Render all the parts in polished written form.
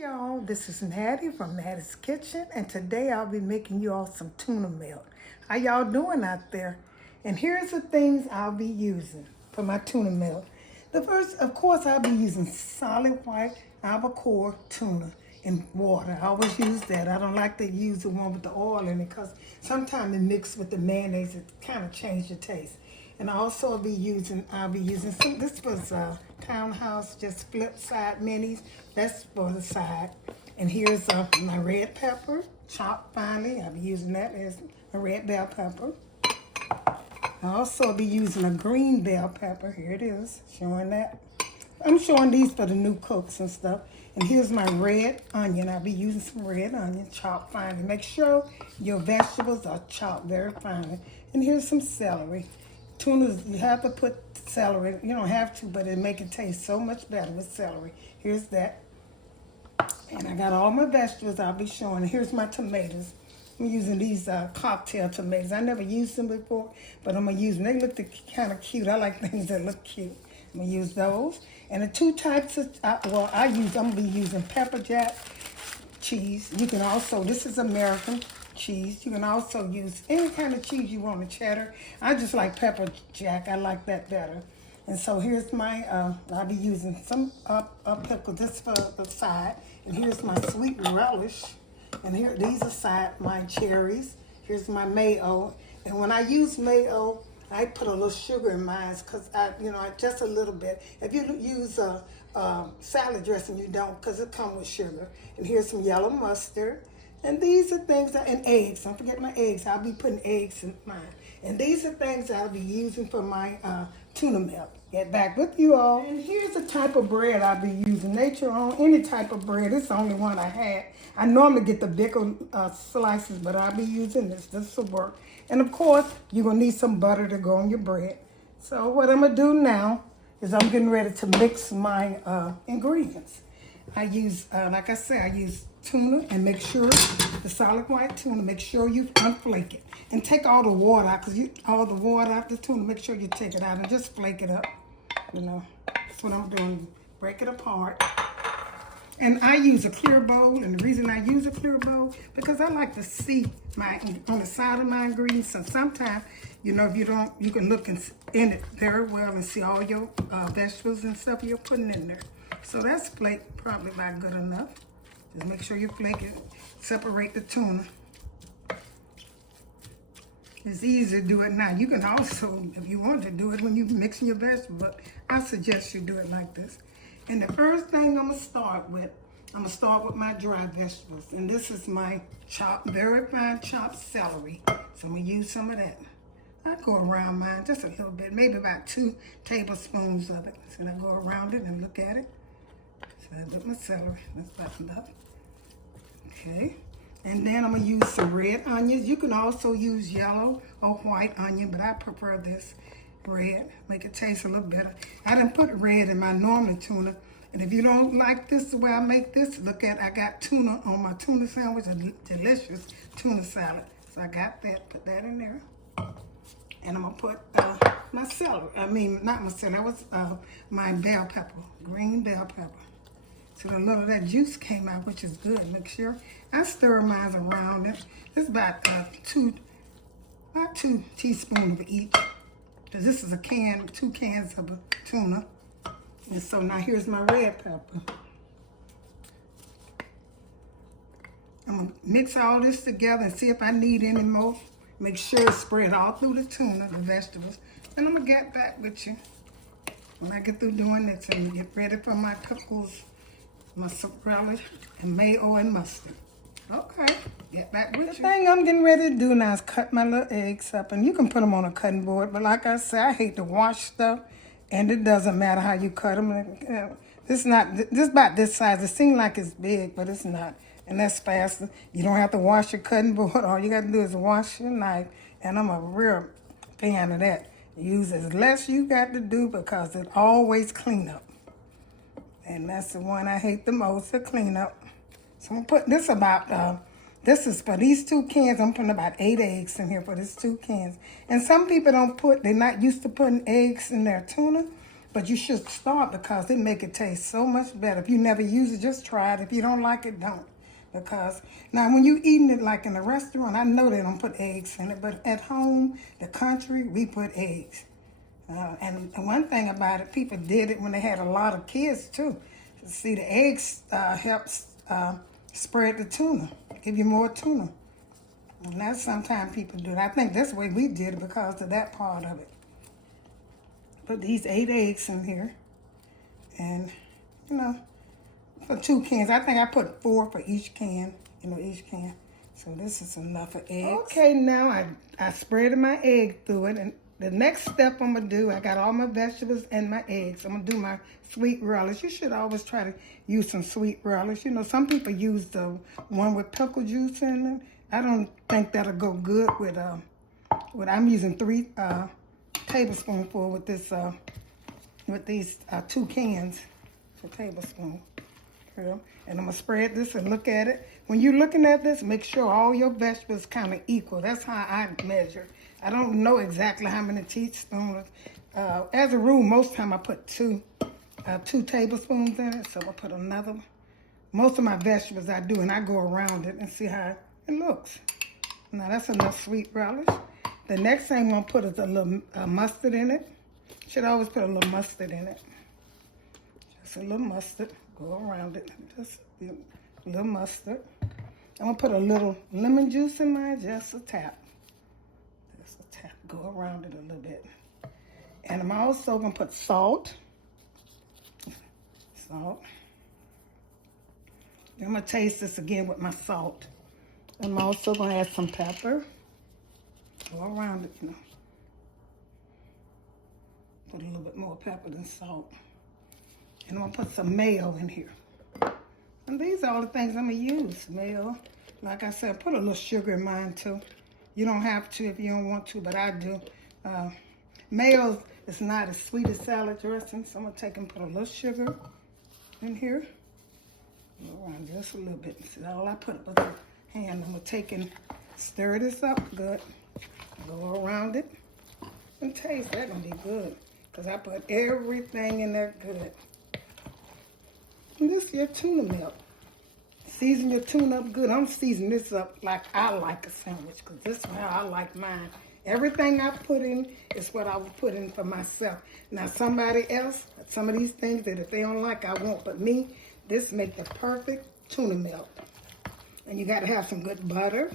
Y'all, this is Mattie from Mattie's Kitchen, and today I'll be making you all some tuna melt. How y'all doing out there? And here's the things I'll be using for my tuna melt. The first, of course, I'll be using solid white albacore tuna in water. I always use that. I don't like to use the one with the oil in it because sometimes it mixes with the mayonnaise. It kind of changes the taste. And also I'll be using some, this was Townhouse, just flip side minis. That's for the side. And here's my red pepper, chopped finely. I'll be using that as a red bell pepper. I also be using a green bell pepper. Here it is, showing that. I'm showing these for the new cooks and stuff. And here's my red onion. I'll be using some red onion, chopped finely. Make sure your vegetables are chopped very finely. And here's some celery. Tuna, you have to put celery. You don't have to, but it make it taste so much better with celery. Here's that. And I got all my vegetables I'll be showing. Here's my tomatoes. I'm using these cocktail tomatoes. I never used them before, but I'm going to use them. They look kind of cute. I like things that look cute. I'm going to use those. And the two types of, I'm going to be using pepper jack cheese. You can also, this is American cheese. You can also use any kind of cheese you want, a cheddar. I just like pepper jack. I like that better. And so here's my, I'll be using some pickle, this for the side. And here's my sweet relish. And here, these are my cherries. Here's my mayo. And when I use mayo, I put a little sugar in mine because just a little bit. If you use salad dressing, you don't, because it comes with sugar. And here's some yellow mustard. And these are things and eggs. Don't forget my eggs. I'll be putting eggs in mine. And these are things I'll be using for my tuna melt. Get back with you all. And here's the type of bread I'll be using. Nature on any type of bread. It's the only one I had. I normally get the bigger slices, but I'll be using this. This will work. And of course, you're going to need some butter to go on your bread. So what I'm going to do now is I'm getting ready to mix my ingredients. I use, like I said, I use tuna, and make sure the solid white tuna, make sure you unflake it. And take all the water out, because all the water out the tuna, make sure you take it out and just flake it up. That's what I'm doing. Break it apart. And I use a clear bowl, and the reason I use a clear bowl, because I like to see on the side of my ingredients. So sometimes, if you don't, you can look in it very well and see all your vegetables and stuff you're putting in there. So that's flaked probably about good enough. Just make sure you flake it, separate the tuna. It's easy to do it now. You can also, if you want to do it when you're mixing your vegetables, but I suggest you do it like this. And the first thing I'm going to start with my dry vegetables. And this is my very fine chopped celery. So I'm going to use some of that. I go around mine just a little bit, maybe about 2 tablespoons of it. So I go around it and look at it. So I put my celery. That's about enough. Okay. And then I'm going to use some red onions. You can also use yellow or white onion, but I prefer this red. Make it taste a little better. I didn't put red in my normal tuna. And if you don't like this the way I make this, look at, I got tuna on my tuna sandwich, a delicious tuna salad. So I got that, put that in there. And I'm going to put my celery. Not my celery, that was my bell pepper, green bell pepper. So a little of that juice came out, which is good. Make sure I stir mine around it. It's about 2 teaspoons of each. Because this is 2 cans of tuna. And so now here's my red pepper. I'm going to mix all this together and see if I need any more. Make sure it's spread all through the tuna, the vegetables. And I'm going to get back with you when I get through doing this and get ready for my pickles, my relish, and mayo and mustard. Okay, get back with you. The thing I'm getting ready to do now is cut my little eggs up. And you can put them on a cutting board. But like I said, I hate to wash stuff. And it doesn't matter how you cut them. This about this size. It seems like it's big, but it's not. And that's faster. You don't have to wash your cutting board. All you got to do is wash your knife. And I'm a real fan of that. Use as less you got to do because it always clean up. And that's the one I hate the most, the clean up. So I'm going to put this this is for these 2 cans. I'm putting about 8 eggs in here for these 2 cans. And some people they're not used to putting eggs in their tuna. But you should start because it make it taste so much better. If you never use it, just try it. If you don't like it, don't. Because now when you eating it like in a restaurant, I know they don't put eggs in it, but at home, the country, we put eggs. And one thing about it, people did it when they had a lot of kids too. See, the eggs helps spread the tuna, give you more tuna. And that's sometimes people do it. I think that's the way we did it because of that part of it. Put these 8 eggs in here. And, you know, for 2 cans. I think I put 4 for each can, each can. So this is enough for eggs. Okay, now I spreaded my egg through it. And the next step I'm going to do, I got all my vegetables and my eggs. I'm going to do my sweet relish. You should always try to use some sweet relish. You know, some people use the one with pickle juice in it. I don't think that'll go good with I'm using 3 tablespoonful with this with these 2 cans for tablespoon. And I'm gonna spread this and look at it. When you're looking at this, make sure all your vegetables kind of equal. That's how I measure. I don't know exactly how many teaspoons. As a rule, most time I put 2 tablespoons in it. So I'll put another one. Most of my vegetables I do, and I go around it and see how it looks. Now that's enough sweet relish. The next thing I'm gonna put is a little mustard in it. Should always put a little mustard in it. Just a little mustard. Go around it. Just a little mustard. I'm gonna put a little lemon juice in mine, just a tap. Just a tap. Go around it a little bit. And I'm also gonna put salt. Salt. I'm gonna taste this again with my salt. I'm also gonna add some pepper. Go around it, Put a little bit more pepper than salt. And I'm gonna put some mayo in here. And these are all the things I'm gonna use. Mayo. Like I said, put a little sugar in mine too. You don't have to if you don't want to, but I do. Mayo is not as sweet as salad dressing, so I'm gonna take and put a little sugar in here. Go around just a little bit. See, all I put was a hand. I'm gonna take and stir this up good. Go around it and taste. That's gonna be good because I put everything in there good. And this is your tuna melt. Season your tuna up good. I'm seasoning this up like I like a sandwich because this is how I like mine. Everything I put in is what I would put in for myself. Now somebody else, some of these things that if they don't like, I won't. But me, this make the perfect tuna melt. And you got to have some good butter,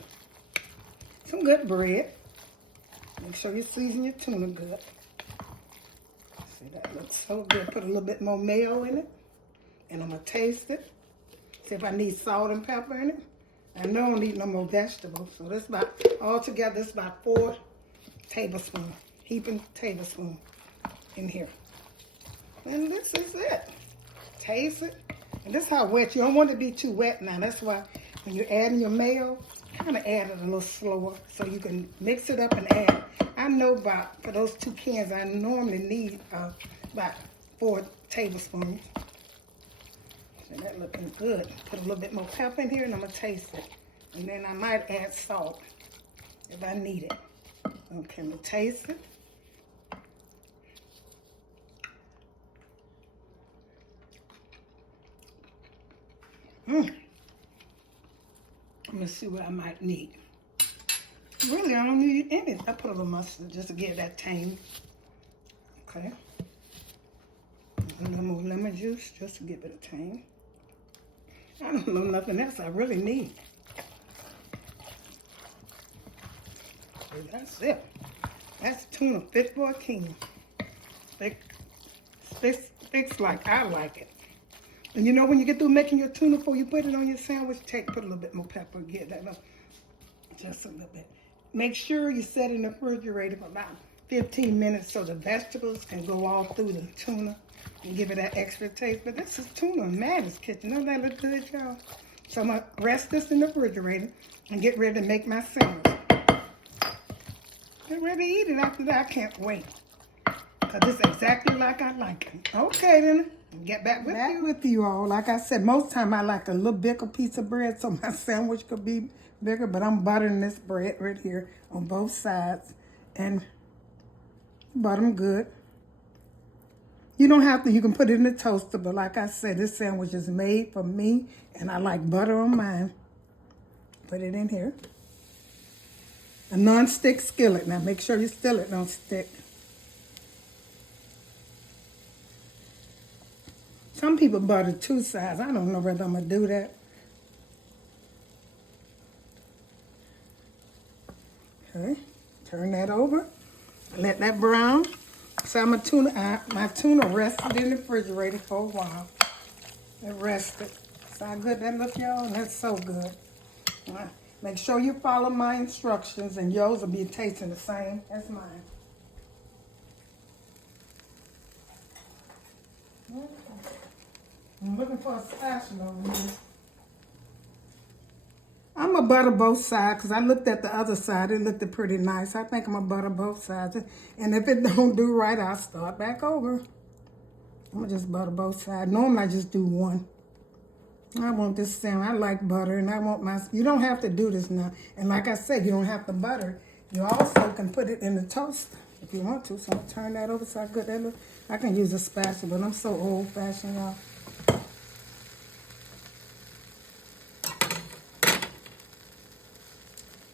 some good bread. Make sure you season your tuna good. See, that looks so good. Put a little bit more mayo in it. And I'm going to taste it. See if I need salt and pepper in it. I know I don't need no more vegetables. So this about, altogether, this about 4 tablespoons. Heaping tablespoon in here. And this is it. Taste it. And this is how wet. You don't want it to be too wet now. That's why when you're adding your mayo, kind of add it a little slower so you can mix it up and add. I know about, for those 2 cans, I normally need about 4 tablespoons. So that looking good. Put a little bit more pepper in here and I'm going to taste it. And then I might add salt if I need it. Okay, I'm going to taste it. Let me see what I might need. Really, I don't need any. I put a little mustard just to get that tang. Okay. A little more lemon juice just to give it a tang. I don't know nothing else I really need. So that's it. That's tuna fit for a king. Fixed like I like it. And you know when you get through making your tuna before you put it on your sandwich, put a little bit more pepper, get that up, just a little bit. Make sure you set it in the refrigerator for about 15 minutes so the vegetables can go all through the tuna and give it that extra taste. But this is tuna in Mattie's kitchen. Don't that look good, y'all? So I'm going to rest this in the refrigerator and get ready to make my sandwich. Get ready to eat it after that. I can't wait. Because this is exactly like I like it. Okay, then. Get back with you all. Like I said, most time I like a little bigger piece of bread so my sandwich could be bigger. But I'm buttering this bread right here on both sides. And butter them good. You don't have to, you can put it in the toaster, but like I said, this sandwich is made for me, and I like butter on mine. Put it in here. A non-stick skillet. Now make sure your skillet don't stick. Some people butter two sides. I don't know whether I'm going to do that. Okay, turn that over. Let that brown. So my tuna rested in the refrigerator for a while. It rested. See how good that look, y'all? That's so good. Make sure you follow my instructions, and yours will be tasting the same as mine. Okay. I'm looking for a spatula over here. I'm going to butter both sides because I looked at the other side. It looked pretty nice. I think I'm going to butter both sides. And if it don't do right, I'll start back over. I'm going to just butter both sides. Normally, I just do one. I want this sandwich. I like butter, and I want my... You don't have to do this now. And like I said, you don't have to butter. You also can put it in the toaster if you want to. So I'm going to turn that over. So how good that look. I can use a spatula, but I'm so old-fashioned, y'all.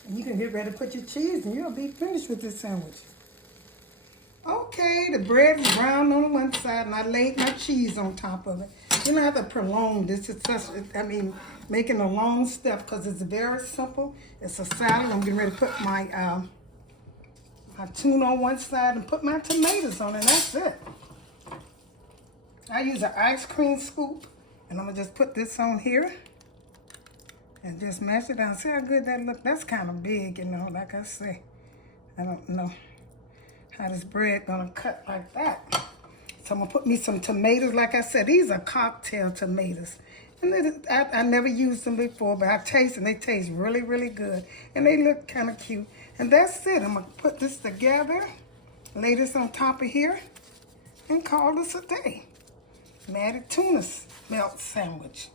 And you can get ready to put your cheese, and you'll be finished with this sandwich. Okay, the bread is brown on one side, and I laid my cheese on top of it. You don't have to prolong this. It's just, making a long step because it's very simple. It's a salad. I'm getting ready to put my my tuna on one side and put my tomatoes on it, and that's it. I use an ice cream scoop, and I'm going to just put this on here. And just mash it down. See how good that look? That's kind of big, you know, like I say. I don't know how this bread gonna cut like that. So I'm gonna put me some tomatoes. Like I said, these are cocktail tomatoes. And I never used them before, but I taste and they taste really, really good. And they look kind of cute. And that's it. I'm gonna put this together, lay this on top of here, and call this a day. Mattie Tuna Melt Sandwich.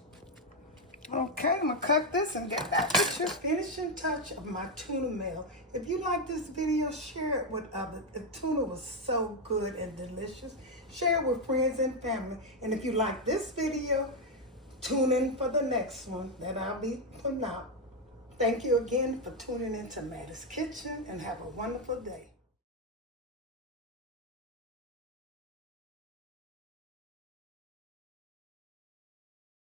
Okay, I'm going to cut this and get back with your finishing touch of my tuna melt. If you like this video, share it with others. The tuna was so good and delicious. Share it with friends and family. And if you like this video, tune in for the next one that I'll be putting out. Thank you again for tuning into Mattie's Kitchen, and have a wonderful day.